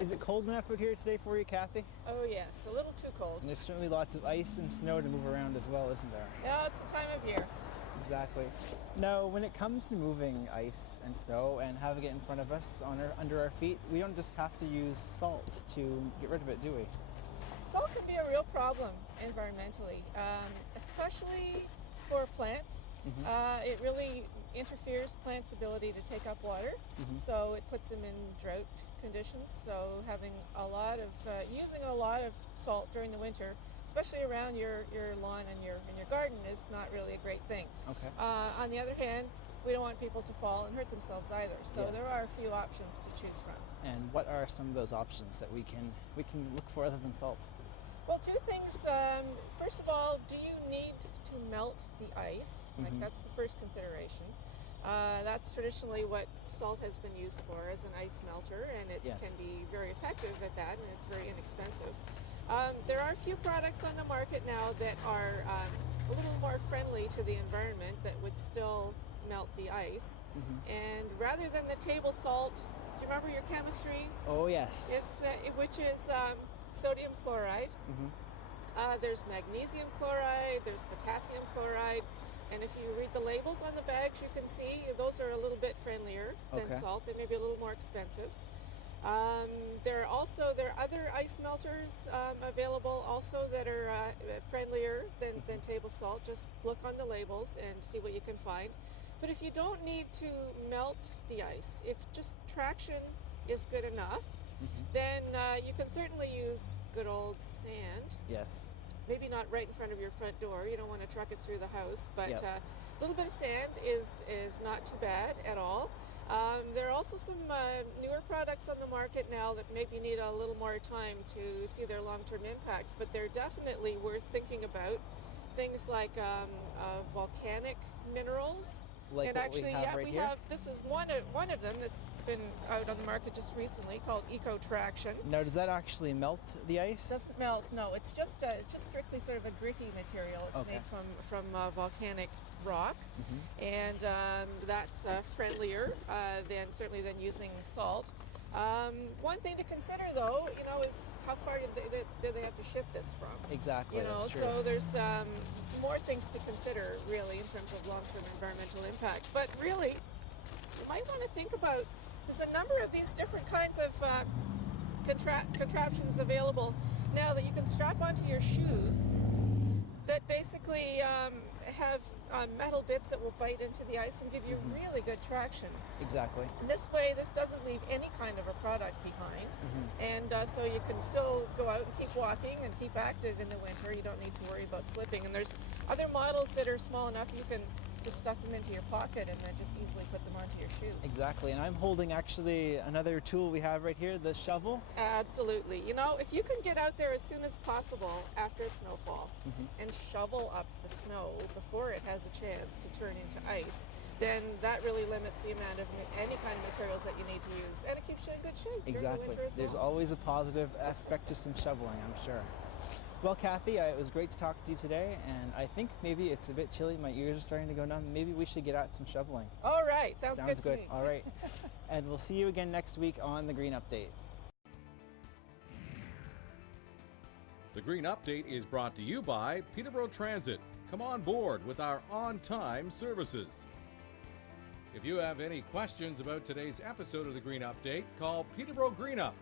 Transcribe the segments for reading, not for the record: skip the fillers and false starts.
Is it cold enough out here today for you, Kathy? Oh yes, a little too cold. And there's certainly lots of ice and snow to move around as well, isn't there? Yeah, it's the time of year. Exactly. Now, when it comes to moving ice and snow and having it in front of us under our feet, we don't just have to use salt to get rid of it, do we? Salt can be a real problem environmentally, especially for plants. It really interferes plants' ability to take up water, so it puts them in drought conditions. So having using a lot of salt during the winter, especially around your lawn and your garden, is not really a great thing. Okay. On the other hand, we don't want people to fall and hurt themselves either. So Yeah. there are a few options to choose from. And what are some of those options that we can look for other than salt? Well, two things. First of all, do you need to melt the ice? Like that's the first consideration. That's traditionally what salt has been used for, as an ice melter, and it Yes. can be very effective at that, and it's very inexpensive. There are a few products on the market now that are a little more friendly to the environment that would still melt the ice. And rather than the table salt, do you remember your chemistry? Oh, yes. Which is sodium chloride. There's magnesium chloride, there's potassium chloride, and if you read the labels on the bags, you can see those are a little bit friendlier than Okay. salt. They may be a little more expensive. There are other ice melters available also that are friendlier than table salt. Just look on the labels and see what you can find. But if you don't need to melt the ice, if just traction is good enough, then you can certainly use good old sand. Yes. Maybe not right in front of your front door. You don't want to truck it through the house, but Yep. a little bit of sand is not too bad at all. There are also some newer products on the market now that maybe need a little more time to see their long-term impacts, but they're definitely worth thinking about. Things like volcanic minerals. Like And what actually, we have yeah, right we here? have. This is one of them that's been out on the market just recently, called Eco Traction. Now, does that actually melt the ice? Doesn't melt. No, it's just strictly sort of a gritty material. It's Okay. made from volcanic rock, and that's friendlier than using salt. One thing to consider, though, is how far do they have to ship this from? Exactly, that's true. So there's more things to consider, really, in terms of long-term environmental impact. But really, you might want to think about, there's a number of these different kinds of contraptions available now that you can strap onto your shoes that basically have metal bits that will bite into the ice and give you really good traction. Exactly. And this way, this doesn't leave any kind of a product behind. And so you can still go out and keep walking and keep active in the winter. You don't need to worry about slipping. And there's other models that are small enough you can just stuff them into your pocket and then just easily put them onto your shoes. Exactly. And I'm holding actually another tool we have right here, the shovel. Absolutely. If you can get out there as soon as possible after a snowfall and shovel up the snow before it has a chance to turn into ice, then that really limits the amount of any kind of materials that you need to use, and it keeps you in good shape during Exactly. the winter as There's well. always a positive aspect to some shoveling, I'm sure. Well, Kathy, it was great to talk to you today, and I think maybe it's a bit chilly. My ears are starting to go numb. Maybe we should get out some shoveling. All right. Sounds good to me. All right. And we'll see you again next week on The Green Update. The Green Update is brought to you by Peterborough Transit. Come on board with our on-time services. If you have any questions about today's episode of The Green Update, call Peterborough Green Up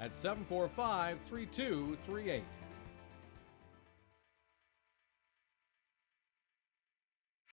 at 745-3238.